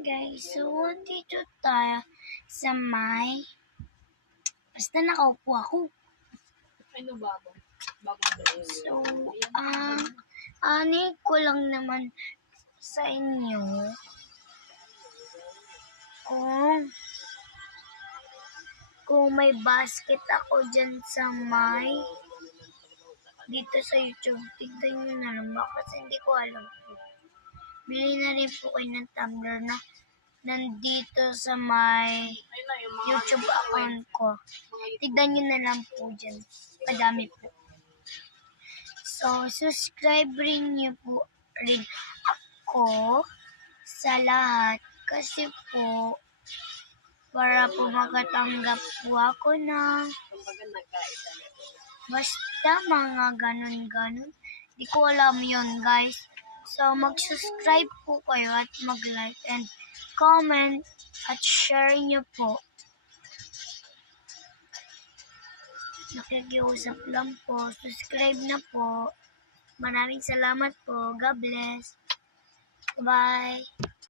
Guys, so dito tayo sa basta nakaupo ako. Ano bago? Bagong doon. So, ani ko lang naman sa inyo kung may basket ako dyan sa dito sa YouTube. Tignan nyo na lang ba kasi hindi ko alam po. Bili na rin po kayo ng tumbler na nandito sa YouTube account ko. Tignan nyo na lang po dyan. Madami po. So, subscribe rin nyo po rin ako sa lahat kasi po para po makatanggap po ako ng basta mga ganun-ganun. Di ko alam yun, guys. So, mag-subscribe po kayo at mag-like and comment at share nyo po. Nakikiusap lang po. Subscribe na po. Maraming salamat po. God bless. Bye.